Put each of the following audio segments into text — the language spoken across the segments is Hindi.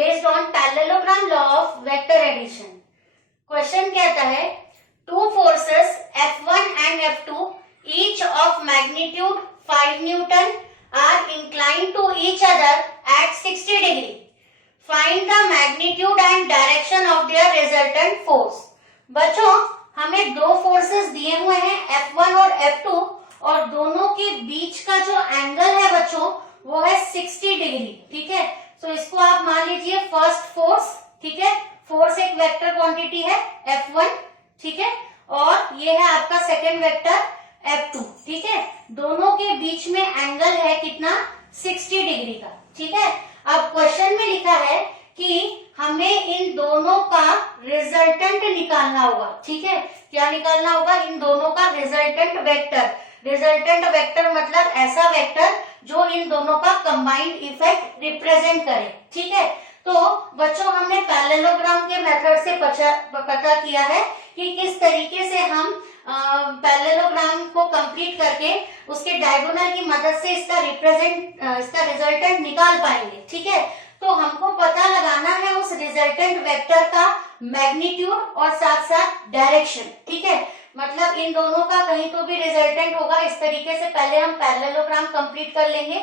based on parallelogram law of vector addition. Question कहता है two forces F1 and F2 each of magnitude 5 Newton are inclined to each other at 60 degree. Find the magnitude and direction of their resultant force. बच्चों हमें दो फोर्सेस दिए हुए हैं F1 और F2 और दोनों के बीच का जो एंगल है बच्चों वो है 60 डिग्री. ठीक है, तो इसको आप मान लीजिए फर्स्ट फोर्स. ठीक है, फोर्स एक वेक्टर क्वांटिटी है F1. ठीक है, और ये है आपका सेकेंड वेक्टर F2. ठीक है, दोनों के बीच में एंगल है कितना 60 डिग्री का. ठीक है, अब क्वेश्चन में लिखा है कि हमें इन दोनों का रिजल्टेंट निकालना होगा. ठीक है, क्या निकालना होगा? इन दोनों का रिजल्टेंट वेक्टर. रिजल्टेंट वेक्टर मतलब ऐसा वेक्टर जो इन दोनों का कंबाइंड इफेक्ट रिप्रेजेंट करे. ठीक है, तो बच्चों हमने पैरेललोग्राम के मेथड से पता किया है कि किस तरीके से हम पैरेललोग्राम को कंप्लीट करके उसके डायगोनल की मदद से इसका रिजल्टेंट निकाल पाएंगे. ठीक है, तो हमको पता लगाना है उस रिजल्टेंट वेक्टर का मैग्नीट्यूड और साथ साथ डायरेक्शन. ठीक है, मतलब इन दोनों का कहीं तो भी रिजल्टेंट होगा. इस तरीके से पहले हम पैरेललोग्राम कंप्लीट कर लेंगे.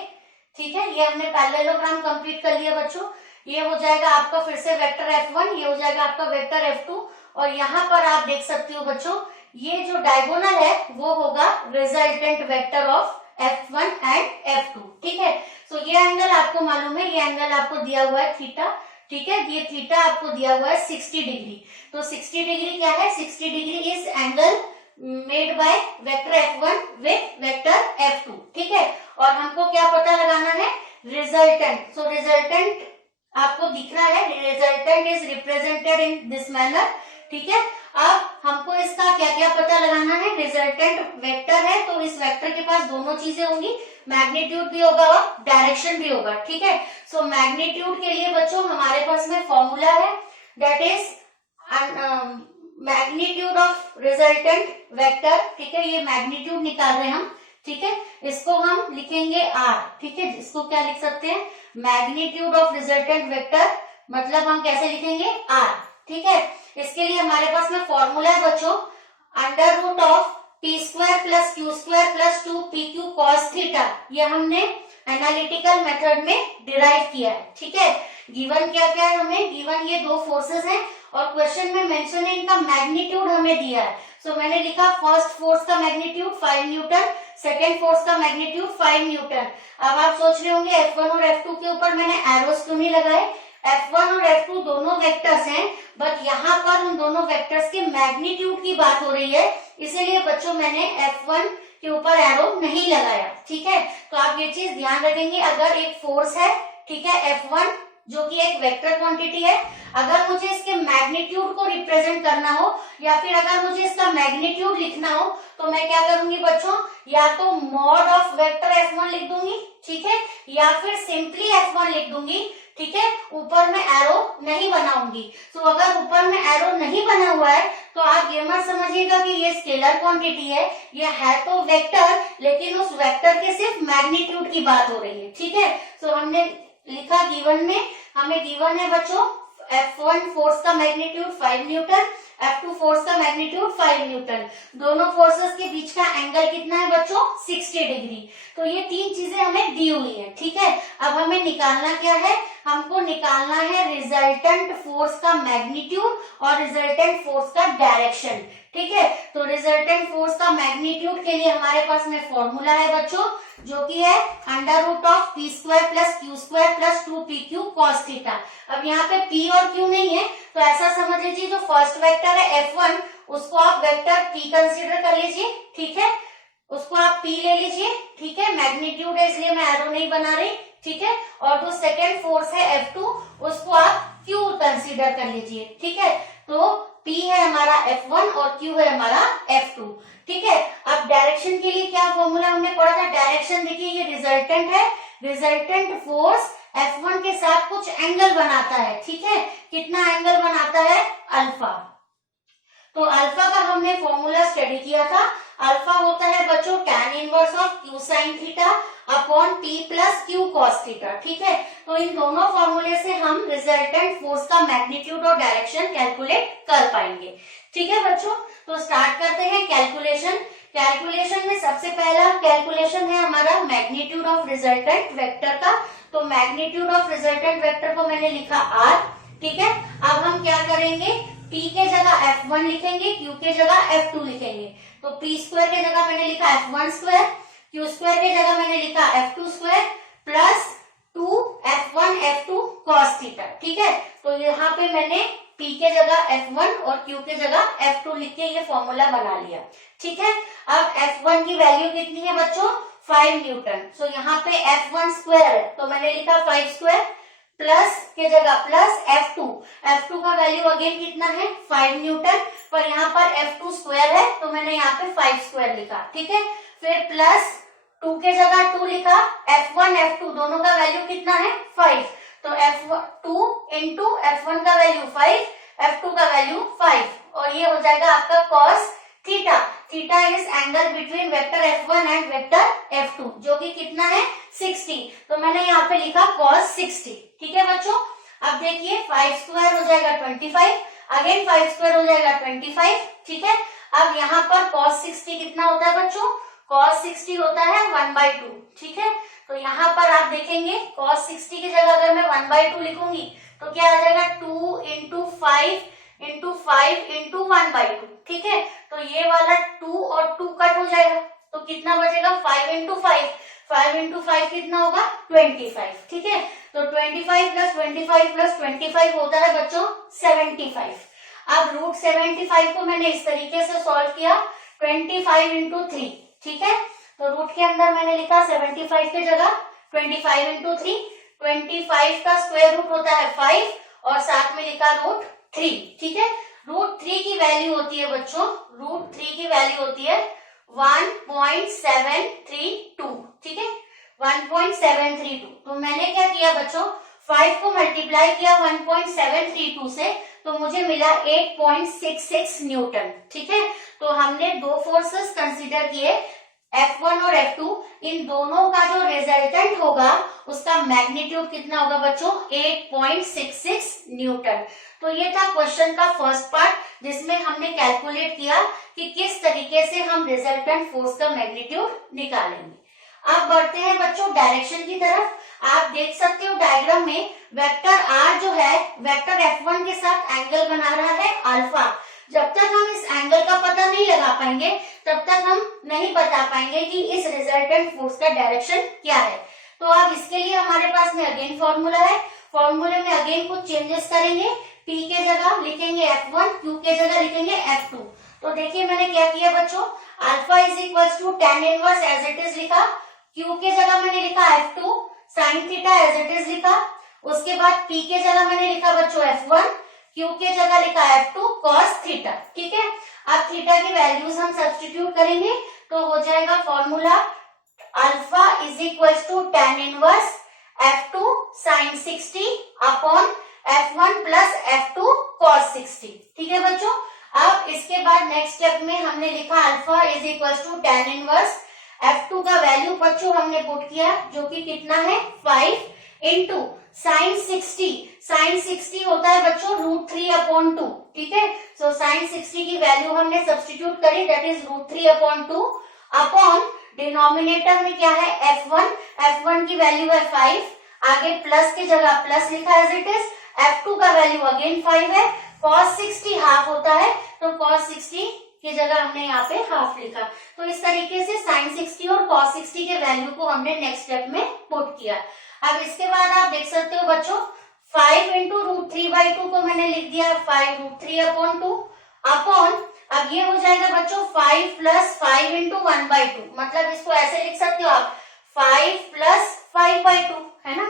ठीक है, ये हमने पैरेललोग्राम कंप्लीट कर लिया बच्चों. ये हो जाएगा आपका फिर से वेक्टर F1, ये हो जाएगा आपका वेक्टर F2 और यहाँ पर आप देख सकते हो बच्चों ये जो डायगोनल है वो होगा resultant vector of F1 and F2. ठीक है, सो ये एंगल आपको मालूम है, ये एंगल आपको दिया हुआ है थीटा. ठीक है, ये थीटा आपको दिया हुआ है 60 डिग्री. तो 60 डिग्री क्या है? 60 degree is angle made by vector F1 with vector F2. ठीक है, और हमको क्या पता लगाना है? रिजल्टेंट. सो रिजल्टेंट आपको दिख रहा है, resultant is represented in this manner. ठीक है, अब हमको इसका क्या क्या पता लगाना है? रिजल्टेंट वेक्टर है तो इस वेक्टर के पास दोनों चीजें होंगी, मैग्नीट्यूड भी होगा और डायरेक्शन भी होगा. ठीक है, सो मैग्नीट्यूड के लिए बच्चों हमारे पास में फॉर्मूला है, that is magnitude of resultant vector. ठीक है, ये मैग्नीट्यूड निकाल रहे हैं हम. ठीक है, इसको हम लिखेंगे R. ठीक है, इसको क्या लिख सकते हैं? मैग्नीट्यूड ऑफ रिजल्टेंट वेक्टर मतलब हम कैसे लिखेंगे? R. ठीक है, इसके लिए हमारे पास में फॉर्मूला है बच्चों under root of p square plus q square plus 2pq cos theta. ये हमने एनालिटिकल मेथड में डिराइव किया है. ठीक है, गिवन क्या क्या है हमें? गिवन ये दो फोर्सेस हैं और क्वेश्चन में मेंशन है इनका मैग्नीट्यूड हमें दिया है. सो मैंने लिखा फर्स्ट फोर्स का मैग्नीट्यूड 5 न्यूटन, सेकेंड फोर्स का मैग्नीट्यूड 5 न्यूटन. अब आप सोच रहे होंगे F1 और F2 के ऊपर मैंने एरोस क्यों नहीं लगाए? F1 और F2 दोनों वेक्टर्स हैं बट यहाँ पर उन दोनों वेक्टर्स के मैग्नीट्यूड की बात हो रही है, इसीलिए बच्चों मैंने F1 के ऊपर एरो नहीं लगाया. ठीक है, तो आप ये चीज ध्यान रखेंगे. अगर एक फोर्स है, ठीक है, F1 जो कि एक वेक्टर क्वांटिटी है, अगर मुझे इसके मैग्नीट्यूड को रिप्रेजेंट करना हो या फिर अगर मुझे इसका मैग्नीट्यूड लिखना हो तो मैं क्या करूंगी बच्चों? या तो मॉड ऑफ वेक्टर F1 लिख दूंगी. ठीक है, या फिर सिंपली F1 लिख दूंगी. ठीक है, ऊपर में एरो नहीं बनाऊंगी. तो अगर ऊपर में एरो नहीं बना हुआ है तो आप ये मत समझिएगा कि ये स्केलर क्वांटिटी है, ये है तो वेक्टर लेकिन उस वेक्टर के सिर्फ मैग्नीट्यूड की बात हो रही है. ठीक है, तो हमने लिखा गिवन में हमें गिवन है बच्चों F1 फोर्स का मैग्नीट्यूड 5 न्यूटन, F2 फोर्स का मैग्नीट्यूड 5 न्यूटन. दोनों फोर्सेस के बीच का एंगल कितना है बच्चों? 60 डिग्री. तो ये तीन चीजें हमें दी हुई है. ठीक है, अब हमें निकालना क्या है? हमको निकालना है रिजल्टेंट फोर्स का मैग्नीट्यूड और रिजल्टेंट फोर्स का डायरेक्शन. ठीक है, तो रिजल्टेंट फोर्स का मैग्नीट्यूड के लिए हमारे पास में फॉर्मूला है बच्चों जो कि है under root of p square plus q square plus 2pq cos theta. अब यहाँ पे p और q नहीं है तो ऐसा समझ लीजिए जो फर्स्ट वेक्टर है F1 उसको आप वेक्टर p कंसीडर कर लीजिए. ठीक है, उसको आप p ले लीजिए. ठीक है, मैग्नीट्यूड है इसलिए मैं एरो नहीं बना रही. ठीक है, और जो सेकेंड फोर्स है F2 उसको आप q कंसीडर कर लीजिए. ठीक है, तो p है हमारा F1 और q है हमारा F2. ठीक है, अब डायरेक्शन के लिए क्या फॉर्मूला हमने पढ़ा था? डायरेक्शन देखिए ये रिजल्टेंट है, रिजल्टेंट फोर्स F1 के साथ कुछ एंगल बनाता है. ठीक है, कितना एंगल बनाता है? अल्फा. तो अल्फा का हमने फॉर्मूला स्टडी किया था. अल्फा होता है बच्चों tan inverse of q sin theta upon p plus q cos theta. ठीक है, तो इन दोनों फॉर्मूले से हम रिजल्टेंट फोर्स का मैग्नीट्यूड और डायरेक्शन कैलकुलेट कर पाएंगे। ठीक है बच्चों, तो स्टार्ट करते हैं कैलकुलेशन। कैलकुलेशन में सबसे पहला कैलकुलेशन है हमारा मैग्नीट्यूड ऑफ रिजल्टेंट वेक्टर का। तो मैग्नीट्यूड ऑफ रिजल्टेंट वेक्टर को मैंने लिखा r। ठीक है, अब हम क्या करेंगे, p के जगह f1 लिखेंगे, q के जगह f2 लिखेंगे। तो p स्क्वायर के जगह मैंने लिखा f1 स्क्वायर, q स्क्वायर के जगह मैंने लिखा f2 square plus 2f1 f2 cos theta. ठीक है, तो यहाँ पे मैंने p के जगह f1 और q के जगह f2 लिख के ये फॉर्मूला बना लिया। ठीक है, अब f1 की वैल्यू कितनी है बच्चों, 5 न्यूटन। सो यहाँ पे f1 स्क्वायर है तो मैंने लिखा 5 स्क्वायर प्लस के जगह प्लस f2 का वैल्यू अगेन कितना है 5 न्यूटन, पर यहाँ पर f2 स्क्वायर है तो मैंने यहाँ पे 5 स्क्वायर लिखा। ठीक है, फिर प्लस 2 के जगह 2 लिखा, f1 f2 दोनों का वैल्यू कितना है 5, तो f2 इंटू f1 का वैल्यू 5, f2 का वैल्यू 5 और ये हो जाएगा आपका cos theta. Theta is angle between vector f1 and vector f2 जो कि कितना है 60, तो मैंने यहाँ पे लिखा cos 60। ठीक है बच्चों, अब देखिए 5 स्क्वायर हो जाएगा 25, अगेन 5 स्क्वायर हो जाएगा 25। ठीक है, अब यहाँ पर cos 60 कितना होता है बच्चों, cos 60 होता है 1/2। ठीक है, तो यहाँ पर आप देखेंगे cos 60 की जगह अगर मैं 1/2 लिखूंगी तो क्या आ जाएगा 2 इंटू 5 इंटू 5 इंटू 1/2। ठीक है, तो ये वाला 2 और 2 कट हो जाएगा तो कितना बचेगा 5 इंटू 5 कितना होगा 25। ठीक है, तो 25 प्लस 25 प्लस 25 होता है बच्चों 75। अब रूट 75 को मैंने इस तरीके से सॉल्व किया 25 इंटू 3। ठीक है, तो रूट के अंदर मैंने लिखा 75 के जगह 25 इंटू 3, 25 का स्क्वायर रूट होता है 5 और साथ में लिखा रूट 3। ठीक है, रूट 3 की वैल्यू होती है बच्चों, रूट 3 की वैल्यू होती है 1.732। ठीक है, 1.732। तो मैंने क्या किया बच्चों, 5 को मल्टीप्लाई किया 1.732 से तो मुझे मिला 8.66 न्यूटन। ठीक है, तो हमने दो फोर्सेस कंसीडर किए F1 और F2, इन दोनों का जो रिजल्टेंट होगा उसका मैग्नीट्यूड कितना होगा बच्चों 8.66 न्यूटन। तो ये था क्वेश्चन का फर्स्ट पार्ट जिसमें हमने कैलकुलेट किया कि किस तरीके से हम रिजल्टेंट फोर्स का मैग्नीट्यूड निकालेंगे। अब बढ़ते हैं बच्चों डायरेक्शन की तरफ। आप देख सकते हो डायग्राम में वेक्टर R जो है वेक्टर F1 के साथ एंगल बना रहा है अल्फा। जब तक हम इस एंगल का पता नहीं लगा पाएंगे तब तक हम नहीं बता पाएंगे कि इस रिजल्टेंट फोर्स का डायरेक्शन क्या है। तो अब इसके लिए हमारे पास में अगेन फॉर्मूला है, फॉर्मूले में अगेन कुछ चेंजेस करेंगे, P के जगह लिखेंगे F1, Q के जगह लिखेंगे F2। तो देखिए मैंने क्या किया बच्चों, alpha is equal to tan inverse as it is लिखा, Q के जगह मैंने लिखा F2 sin theta as it is लिखा, उसके बाद P के जगह मैंने लिखा बच्चों F1, Q के जगह लिखा F2 cos थीटा। ठीक है, अब थीटा की वैल्यूज हम सब्स्टिट्यूट करेंगे तो हो जाएगा formula alpha is equal to tan inverse F2 sin 60 upon F1 plus F2 cos 60। ठीक है बच्चों, अब इसके बाद नेक्स्ट स्टेप में हमने लिखा alpha is equal to tan inverse F2 का वैल्यू बच्चों हमने पुट किया जो कि कितना है 5 इंटू साइन 60 होता है बच्चों √3/2। ठीक है, सो साइन 60 की वैल्यू हमने सब्स्टिट्यूट करी दैट इज √3/2 अपॉन डिनोमिनेटर में क्या है F1 की वैल्यू है 5, आगे प्लस की जगह प्लस लिखा एज इट इज, F2 का वैल्यू अगेन 5 है, cos 60 हाफ होता है तो cos 60 की जगह हमने यहाँ पे हाफ लिखा। तो इस तरीके से sin 60 और cos 60 के वैल्यू को हमने नेक्स्ट स्टेप में पुट किया। अब इसके बाद आप देख सकते हो बच्चों 5 इंटू √3/2 को मैंने लिख दिया 5√3/2 अपॉन, अब ये हो जाएगा बच्चों 5 प्लस 5 इंटू 1/2, मतलब इसको ऐसे लिख सकते हो आप 5 प्लस 5/2 है ना,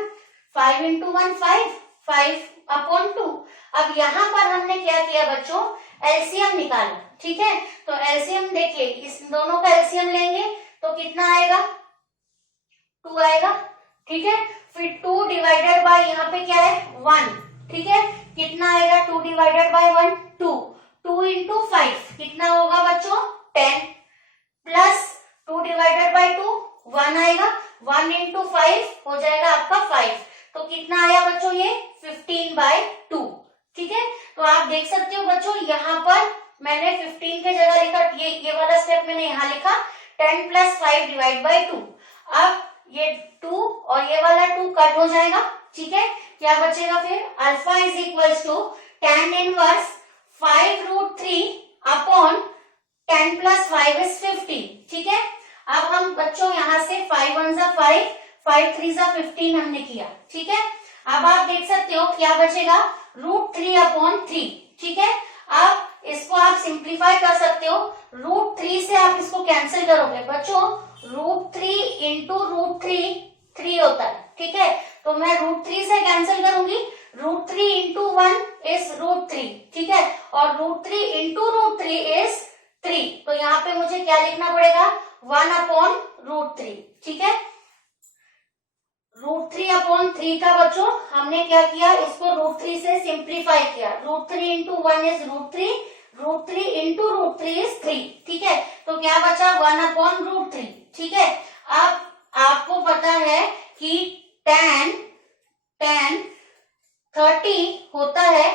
5 इंटू 1 5/2। अब यहाँ पर हमने क्या किया बच्चों एलसीएम निकाला। ठीक है, तो एलसीएम देखिए इस दोनों का एलसीएम लेंगे तो कितना आएगा 2 आएगा। ठीक है, फिर 2 डिवाइडेड बाय यहाँ पे क्या है 1। ठीक है, कितना आएगा 2 डिवाइडेड बाय 1 2 इंटू 5 कितना होगा बच्चों 10 प्लस 2 डिवाइडेड बाय 2 1 आएगा, 1 इंटू 5 हो जाएगा आपका 5, तो कितना आया बच्चों ये 15/5। आप देख सकते हो बच्चों, यहाँ पर मैंने 15 के जगह लिखा, ये वाला स्टेप मैंने यहाँ लिखा 10 + 5 डिवाइड बाई 2। अब ये 2 और ये वाला 2 कट हो जाएगा, ठीक है। क्या बचेगा फिर, alpha is equals to tan inverse 5√3 upon 10 + 5 is 15, ठीक है। अब हम बच्चों यहाँ से 5 1 = 5, 5 3 = 15 हमने किया, ठीक है। अब आप देख सकते हो क्या बचेगा, √3/3, ठीक है। अब इसको आप सिंप्लीफाई कर सकते हो, √3 से आप इसको कैंसिल करोगे बच्चों, √3 इंटू √3 3 होता है, ठीक है। तो मैं √3 से कैंसिल करूंगी, √3 इंटू 1 इज √3, ठीक है, और √3 इंटू √3 इज 3। तो यहाँ पे मुझे क्या लिखना पड़ेगा, 1/√3, ठीक है। √3/3 का बच्चों हमने क्या किया, इसको √3 से सिंप्लीफाई किया, √3 इंटू 1 इज √3, √3 इंटू √3 इज 3, ठीक है। तो क्या बचा, 1/√3, ठीक है। अब आपको पता है कि tan 30 होता है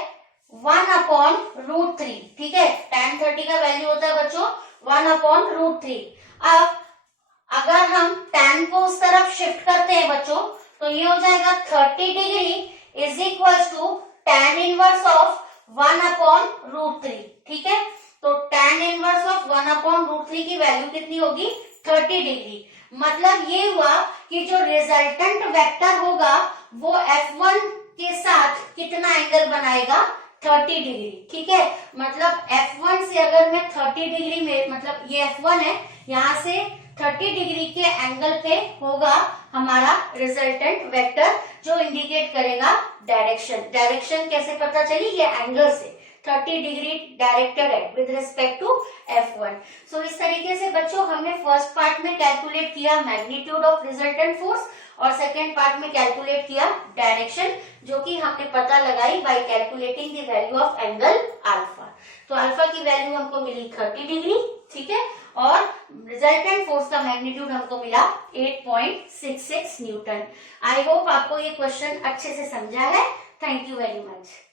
1/√3, ठीक है। tan 30 का वैल्यू होता है बच्चों 1/√3। अब अगर हम tan को उस तरफ शिफ्ट करते हैं बच्चों, तो ये हो जाएगा 30 degree is equals to tan inverse of 1/√3, ठीक है। तो tan इनवर्स ऑफ 1/√3 की वैल्यू कितनी होगी, 30 डिग्री। मतलब ये हुआ कि जो रिजल्टेंट वेक्टर होगा वो F1 के साथ कितना एंगल बनाएगा, 30 डिग्री, ठीक है। मतलब F1 से अगर मैं 30 डिग्री में, मतलब ये F1 है, यहाँ से 30 डिग्री के एंगल पे होगा हमारा रिजल्टेंट वेक्टर, जो इंडिकेट करेगा डायरेक्शन। डायरेक्शन कैसे पता चली, ये एंगल से 30 डिग्री डायरेक्टेड है विद रिस्पेक्ट टू F1। सो इस तरीके से बच्चों हमने फर्स्ट पार्ट में कैलकुलेट किया मैग्नीट्यूड ऑफ रिजल्टेंट फोर्स, और सेकेंड पार्ट में कैलकुलेट किया डायरेक्शन, जो कि हमने पता लगाई bye calculating the value of angle alpha. तो अल्फा की वैल्यू हमको मिली 30 डिग्री, ठीक है, और रिजल्टेंट फोर्स का मैग्नीट्यूड हमको मिला 8.66 न्यूटन। आई होप आपको ये क्वेश्चन अच्छे से समझा है। Thank you very much.